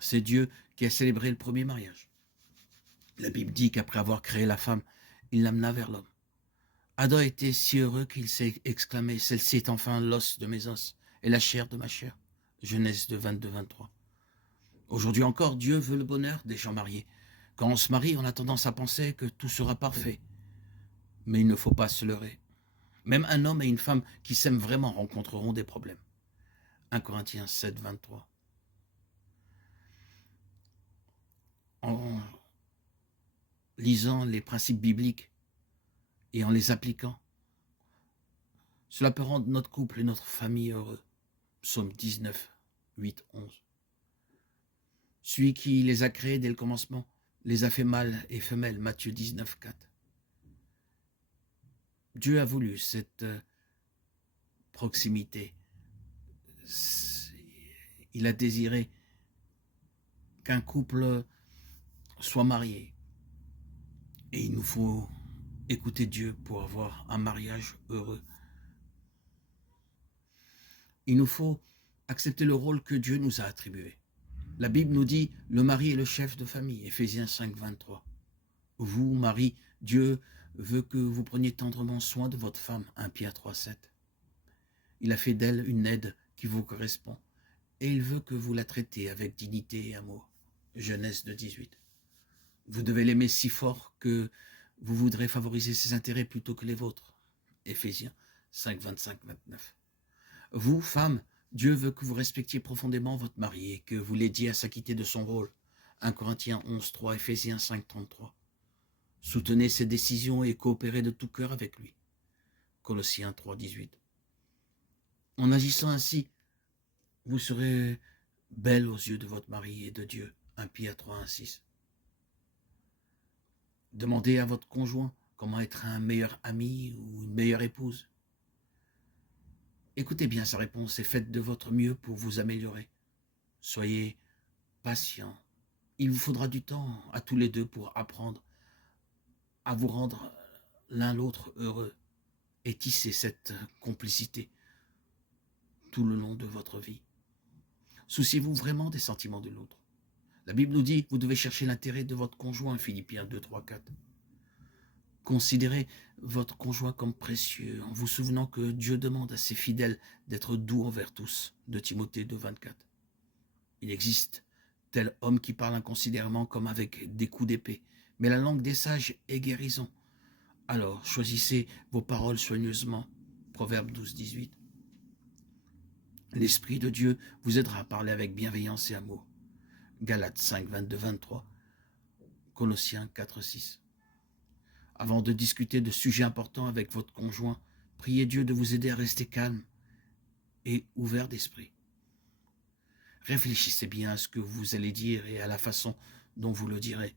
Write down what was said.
C'est Dieu qui a célébré le premier mariage. La Bible dit qu'après avoir créé la femme, il l'amena vers l'homme. Adam était si heureux qu'il s'est exclamé, « Celle-ci est enfin l'os de mes os et la chair de ma chair. » Genèse 2, 22-23. Aujourd'hui encore, Dieu veut le bonheur des gens mariés. Quand on se marie, on a tendance à penser que tout sera parfait. Mais il ne faut pas se leurrer. Même un homme et une femme qui s'aiment vraiment rencontreront des problèmes. 1 Corinthiens 7, 23. En lisant les principes bibliques et en les appliquant, cela peut rendre notre couple et notre famille heureux. Psaume 19, 8, 11. Celui qui les a créés dès le commencement les a fait mâles et femelles. Matthieu 19, 4. Dieu a voulu cette proximité. Il a désiré qu'un couple soit marié. Et il nous faut écouter Dieu pour avoir un mariage heureux. Il nous faut accepter le rôle que Dieu nous a attribué. La Bible nous dit, le mari est le chef de famille, Éphésiens 5, 23. Vous, mari, Dieu veut que vous preniez tendrement soin de votre femme, 1 Pierre 3, 7. Il a fait d'elle une aide qui vous correspond, et il veut que vous la traitez avec dignité et amour, Genèse 2, 18. Vous devez l'aimer si fort que vous voudrez favoriser ses intérêts plutôt que les vôtres, Éphésiens 5, 25, 29. Vous, femmes, Dieu veut que vous respectiez profondément votre mari et que vous l'aidiez à s'acquitter de son rôle. 1 Corinthiens 11, 3, Éphésiens 5, 33. Soutenez ses décisions et coopérez de tout cœur avec lui. Colossiens 3, 18. En agissant ainsi, vous serez belle aux yeux de votre mari et de Dieu. 1 Pierre 3, 1, 6. Demandez à votre conjoint comment être un meilleur ami ou une meilleure épouse. Écoutez bien sa réponse et faites de votre mieux pour vous améliorer. Soyez patient. Il vous faudra du temps à tous les deux pour apprendre à vous rendre l'un l'autre heureux et tisser cette complicité tout le long de votre vie. Souciez-vous vraiment des sentiments de l'autre. La Bible nous dit, vous devez chercher l'intérêt de votre conjoint, Philippiens 2, 3, 4. Considérez votre conjoint comme précieux en vous souvenant que Dieu demande à ses fidèles d'être doux envers tous, de Timothée 2, 24. Il existe tel homme qui parle inconsidérément comme avec des coups d'épée, mais la langue des sages est guérison. Alors choisissez vos paroles soigneusement, Proverbe 12, 18. L'Esprit de Dieu vous aidera à parler avec bienveillance et amour, Galates 5, 22, 23, Colossiens 4, 6. Avant de discuter de sujets importants avec votre conjoint, priez Dieu de vous aider à rester calme et ouvert d'esprit. Réfléchissez bien à ce que vous allez dire et à la façon dont vous le direz.